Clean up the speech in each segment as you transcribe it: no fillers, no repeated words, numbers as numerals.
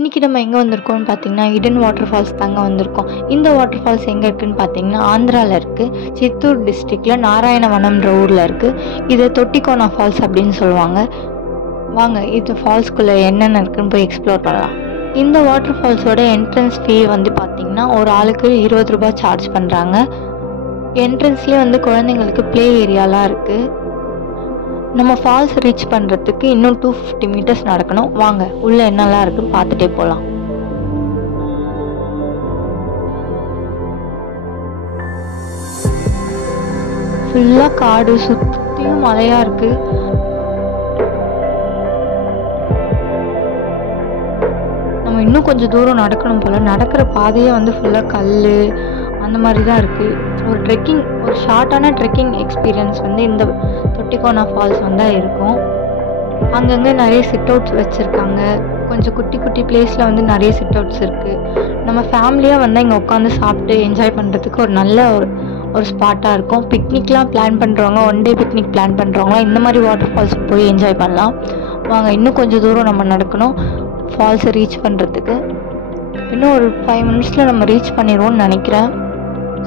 இன்னைக்கு நம்ம எங்கே வந்திருக்கோம்னு பார்த்தீங்கன்னா இடன் வாட்டர் ஃபால்ஸ் தாங்க வந்திருக்கோம். இந்த வாட்டர் ஃபால்ஸ் எங்கே இருக்குன்னு பார்த்தீங்கன்னா ஆந்திராவில் இருக்குது. சித்தூர் டிஸ்ட்ரிக்டில் நாராயணவனம்ன்ற ஊரில் இருக்குது. இது தொட்டிக்கோனா ஃபால்ஸ் அப்படின்னு சொல்லுவாங்க. வாங்க இது ஃபால்ஸ்குள்ளே என்னென்ன இருக்குன்னு போய் எக்ஸ்ப்ளோர் பண்ணலாம். இந்த வாட்டர் ஃபால்ஸோட என்ட்ரன்ஸ் ஃபீ வந்து பார்த்திங்கன்னா ஒரு ஆளுக்கு 20 ரூபாய் சார்ஜ் பண்ணுறாங்க. என்ட்ரன்ஸ்லேயே வந்து குழந்தைங்களுக்கு ப்ளே ஏரியாலாம் இருக்குது. நம்ம ஃபால்ஸ் ரீச் பண்ணுறதுக்கு இன்னும் 250 மீட்டர்ஸ் நடக்கணும். வாங்க உள்ளே என்னெல்லாம் இருக்குன்னு பார்த்துட்டே போகலாம். ஃபுல்லாக காடு, சுற்றியும் மலையாக இருக்குது. நம்ம இன்னும் கொஞ்சம் தூரம் நடக்கணும் போல். நடக்கிற பாதையே வந்து ஃபுல்லாக கல் அந்த மாதிரி தான் இருக்குது. ஒரு ஷார்ட்டான ட்ரெக்கிங் எக்ஸ்பீரியன்ஸ் வந்து இந்த தொட்டிக்கோனா ஃபால்ஸ் வந்தால் இருக்கும். அங்கங்கே நிறைய சிட் அவுட்ஸ் வச்சுருக்காங்க. கொஞ்சம் குட்டி குட்டி பிளேஸில் வந்து நிறைய சிட் அவுட்ஸ் இருக்குது. நம்ம ஃபேமிலியாக வந்து இங்கே உட்காந்து சாப்பிட்டு என்ஜாய் பண்ணுறதுக்கு ஒரு நல்ல ஒரு ஸ்பாட்டாக இருக்கும். பிக்னிக்லாம் பிளான் பண்ணுறவங்க, ஒன் டே பிக்னிக் பிளான் பண்ணுறவங்களாம் இந்த மாதிரி வாட்டர் ஃபால்ஸ் போய் என்ஜாய் பண்ணலாம். வாங்க இன்னும் கொஞ்சம் தூரம் நம்ம நடக்கணும் ஃபால்ஸை ரீச் பண்ணுறதுக்கு. இன்னும் ஒரு 5 மினிட்ஸில் நம்ம ரீச் பண்ணிடுவோம்னு நினைக்கிறேன்.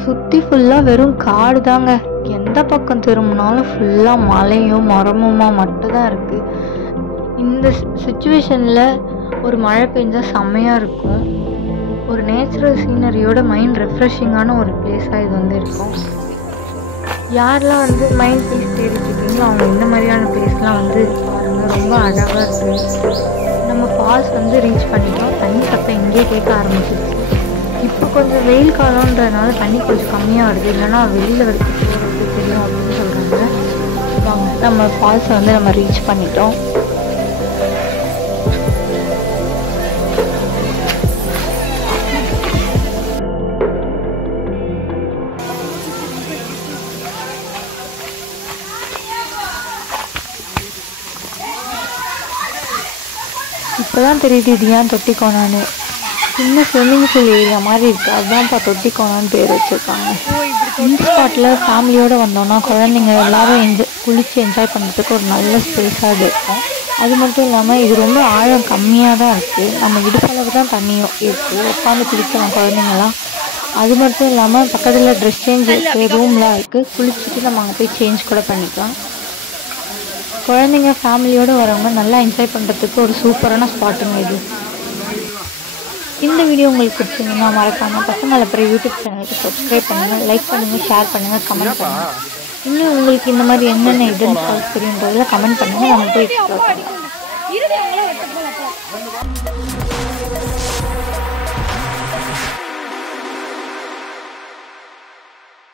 சுற்றி ஃபுல்லாக வெறும் காடு தாங்க. எந்த பக்கம் திரும்பினாலும் ஃபுல்லாக மலையும் மரமுமா மட்டும்தான் இருக்குது. இந்த சுச்சுவேஷனில் ஒரு மழை பெஞ்சால் செம்மையாக இருக்கும். ஒரு நேச்சுரல் சீனரியோட மைண்ட் ரெஃப்ரெஷிங்கான ஒரு பிளேஸாக இது வந்து இருக்கும். யாரெல்லாம் வந்து மைண்ட் பீஸ் தேடிச்சிருக்கீங்களோ அவங்க இந்த மாதிரியான பிளேஸ்லாம் வந்து பாருங்கள், ரொம்ப அழகாக இருக்குது. நம்ம ஃபால்ஸ் வந்து ரீச் பண்ணிட்டோம். தண்ணி சத்தம் இங்கேயே கேட்க ஆரம்பிச்சிருச்சு. இப்போ கொஞ்சம் வெயில் காலம்ன்றதுனால தண்ணி கொஞ்சம் கம்மியாக வருது, இல்லைன்னா வெளியில் வரைக்கும் போகிறது தெரியும் அப்படின்னு சொல்கிறாங்க. வாங்க நம்ம ஃபால்ஸை வந்து நம்ம ரீச் பண்ணிட்டோம். இப்போ தான் தெரியுது இது ஏன் தொட்டிக்கோனான்னு. சின்ன ஸ்விம்மிங் பூல் ஏரியா மாதிரி இருக்குது, அதுதான் இப்போ தொட்டிக்கோனான்னு பேர் வச்சுருக்காங்க. இந்த ஸ்பாட்டில் ஃபேமிலியோடு வந்தோன்னா குழந்தைங்க எல்லோரும் குளித்து என்ஜாய் பண்ணுறதுக்கு ஒரு நல்ல ஸ்பேஸாக இருக்கும். அது மட்டும் இல்லாமல் இது ரொம்ப ஆழம் கம்மியாக தான் இருக்குது. நம்ம இடுப்பளவு தான் தண்ணியும் இருக்குது, உட்காந்து குளிக்கலாம் குழந்தைங்களாம். அது மட்டும் இல்லாமல் பக்கத்தில் ட்ரெஸ் சேஞ்ச் இருக்குது, ரூம்லாம் இருக்குது. குளிச்சுட்டு நம்ம அங்கே போய் சேஞ்ச் கூட பண்ணிக்கலாம். குழந்தைங்க ஃபேமிலியோடு வரவங்க நல்லா என்ஜாய் பண்ணுறதுக்கு ஒரு சூப்பரான ஸ்பாட்டுங்க இது. இந்த வீடியோ உங்களுக்கு பிடிச்சிங்கன்னா மறக்காமல் பசங்களை அப்புறம் யூடியூப் சேனலுக்கு சப்ஸ்கிரைப் பண்ணுங்கள், லைக் பண்ணுங்கள், ஷேர் பண்ணுங்கள், கமெண்ட் பண்ணுங்கள். இன்னும் உங்களுக்கு இந்த மாதிரி என்னென்ன இடன் ஃபால்ஸ் தெரியுன்றதில் கமெண்ட் பண்ணுங்கள். நம்ம போய் எக்ஸ்ப்ளோர் பண்ணலாம்.